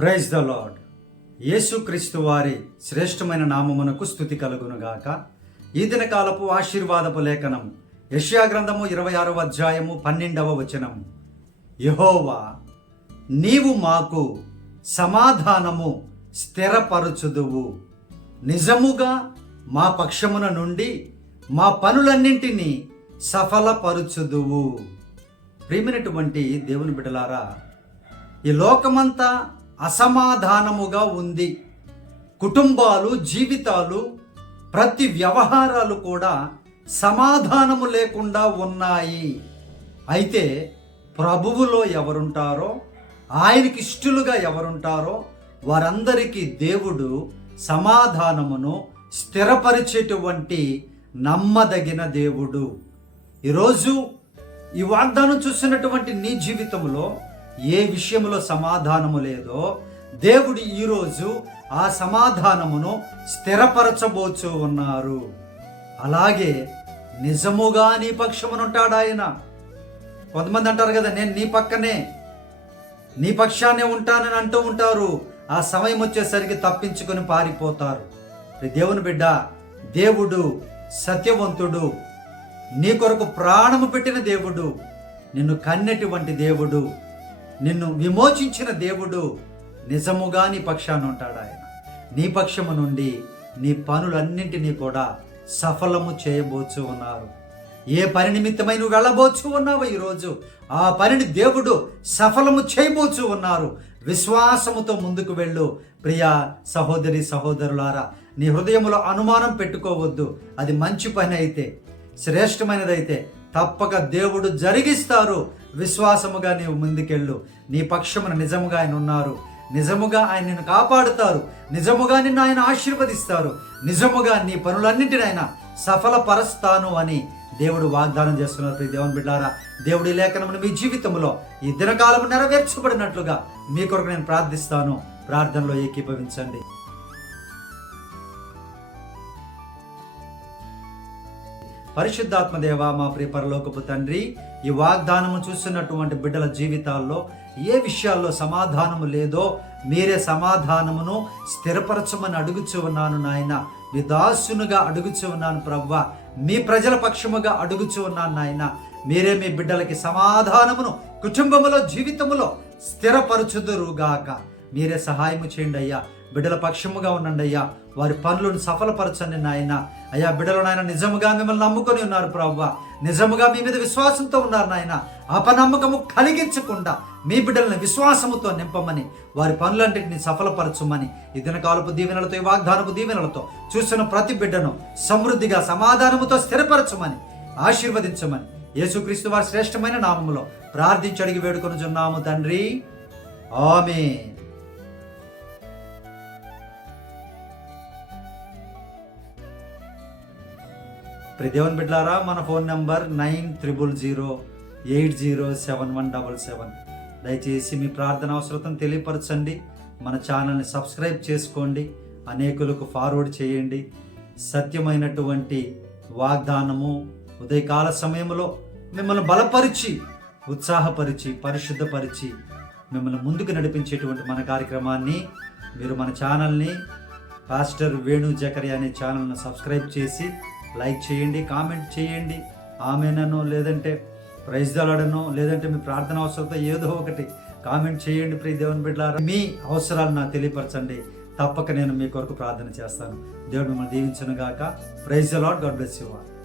Praise the lord యేసుక్రీస్తు వారి శ్రేష్టమైన నామమునకు స్థుతి కలుగునుగాక. ఈ దినకాలపు ఆశీర్వాదపు లేఖనం యష్యా గ్రంథము ఇరవై ఆరవ అధ్యాయము పన్నెండవ వచనం. యహోవా నీవు మాకు సమాధానము స్థిరపరచుదువు. నిజముగా మా పక్షమున నుండి మా పనులన్నింటినీ సఫలపరుచుదువు. ప్రియమైనటువంటి దేవుని బిడ్డలారా ఈ లోకమంతా అసమాధానముగా ఉంది. కుటుంబాలు జీవితాలు ప్రతి వ్యవహారాలు కూడా సమాధానము లేకుండా ఉన్నాయి. అయితే ప్రభువులో ఎవరుంటారో ఆయనకి ఇష్టలుగా ఎవరుంటారో వారందరికీ దేవుడు సమాధానమును స్థిరపరిచేటువంటి నమ్మదగిన దేవుడు. ఈరోజు ఈ వాగ్దానం చూసినటువంటి నీ జీవితంలో ఏ విషయంలో సమాధానము లేదో దేవుడు ఈరోజు ఆ సమాధానమును స్థిరపరచబోచు ఉన్నారు. అలాగే నిజముగా నీ పక్షమునుంటాడు ఆయన. కొంతమంది అంటారు కదా నేను నీ పక్కనే నీ పక్షానే ఉంటానని అంటూ ఉంటారు. ఆ సమయం వచ్చేసరికి తప్పించుకొని పారిపోతారు. దేవుని బిడ్డ దేవుడు సత్యవంతుడు. నీ కొరకు ప్రాణము పెట్టిన దేవుడు నిన్ను కన్నెటువంటి దేవుడు. నిన్ను విమోచించిన దేవుడు నిజముగా నీ పక్షాన ఉంటాడు ఆయన. నీ పక్షము నుండి నీ పనులన్నింటినీ కూడా సఫలము చేయబోచు ఉన్నారు. ఏ పని నిమిత్తమై నువ్వు వెళ్ళబోచు ఉన్నావు ఈరోజు ఆ పనిని దేవుడు సఫలము చేయబోచు ఉన్నారు. విశ్వాసముతో ముందుకు వెళ్ళు. ప్రియా సహోదరి సహోదరులారా నీ హృదయములో అనుమానం పెట్టుకోవద్దు. అది మంచి పని అయితే శ్రేష్టమైనదైతే తప్పక దేవుడు జరిగిస్తారు. విశ్వాసముగా నీవు ముందుకెళ్ళు. నీ పక్షమున నిజముగా ఆయన ఉన్నారు. నిజముగా ఆయన నిన్ను కాపాడుతారు. నిజముగా నిన్ను ఆయన ఆశీర్వదిస్తారు. నిజముగా నీ పనులన్నింటిని ఆయన సఫలపరుస్తాను అని దేవుడు వాగ్దానం చేస్తున్నారు. ప్రియ దేవుని బిడ్డారా దేవుడి లేఖనమును మీ జీవితంలో ఈ దినకాలం నెరవేర్చబడినట్లుగా మీ కొరకు నేను ప్రార్థిస్తాను. ప్రార్థనలో ఏకీభవించండి. పరిశుద్ధాత్మ దేవ మా ప్రియ పరలోకపు తండ్రి ఈ వాగ్దానము చూస్తున్నటువంటి బిడ్డల జీవితాల్లో ఏ విషయాల్లో సమాధానము లేదో మీరే సమాధానమును స్థిరపరచమని అడుగుచు ఉన్నాను నాయన. మీ దాసునుగా అడుగుచు ఉన్నాను ప్రవ్వ. మీ ప్రజల పక్షముగా అడుగుచు ఉన్నాను నాయన. మీరే మీ బిడ్డలకి సమాధానమును కుటుంబములో జీవితములో స్థిరపరచుదురుగాక. మీరే సహాయము చేయండి అయ్యా. బిడ్డల పక్షముగా ఉండండి అయ్యా. వారి పనులను సఫలపరచండి నాయన. అయ్యా బిడ్డలు నాయన నిజముగా మిమ్మల్ని నమ్ముకొని ఉన్నారు ప్రభు నిజముగా మీ మీద విశ్వాసంతో ఉన్నారు నాయన. అపనమ్మకము కలిగించకుండా మీ బిడ్డలను విశ్వాసముతో నింపమని వారి పనులంటిని సఫలపరచమని ఈ దినకాలపు దీవెనలతో ఈ వాగ్దానపు దీవెనలతో చూసిన ప్రతి బిడ్డను సమృద్ధిగా సమాధానముతో స్థిరపరచమని ఆశీర్వదించమని యేసుక్రీస్తు వారి శ్రేష్టమైన నామములో ప్రార్థించి అడిగి వేడుకొనుచున్నాము తండ్రి. ఆమె ప్రదేవన్ బిడ్లారా మన phone number nine triple zero eight zero seven one double seven. దయచేసి మీ ప్రార్థన అవసరతను తెలియపరచండి మన ఛానల్ని సబ్స్క్రైబ్ చేసుకోండి అనేకులకు ఫార్వర్డ్ చేయండి. సత్యమైనటువంటి వాగ్దానము ఉదయకాల సమయంలో మిమ్మల్ని బలపరిచి ఉత్సాహపరిచి పరిశుద్ధపరిచి మిమ్మల్ని ముందుకు నడిపించేటువంటి మన కార్యక్రమాన్ని మీరు మన ఛానల్ని పాస్టర్ వేణు జకరి అనే ఛానల్ను సబ్స్క్రైబ్ చేసి లైక్ చేయండి కామెంట్ చేయండి. ఆమెనో లేదంటే ప్రైజ్ దళడనో లేదంటే మీ ప్రార్థన అవసరంతో ఏదో ఒకటి కామెంట్ చేయండి ప్రియ దేవుని బిడ్డలారా. మీ అవసరాలు నాకు తెలియపరచండి. తప్పక నేను మీ కొరకు ప్రార్థన చేస్తాను. దేవుడు మిమ్మల్ని దీవించను గాక praise lord god bless you all.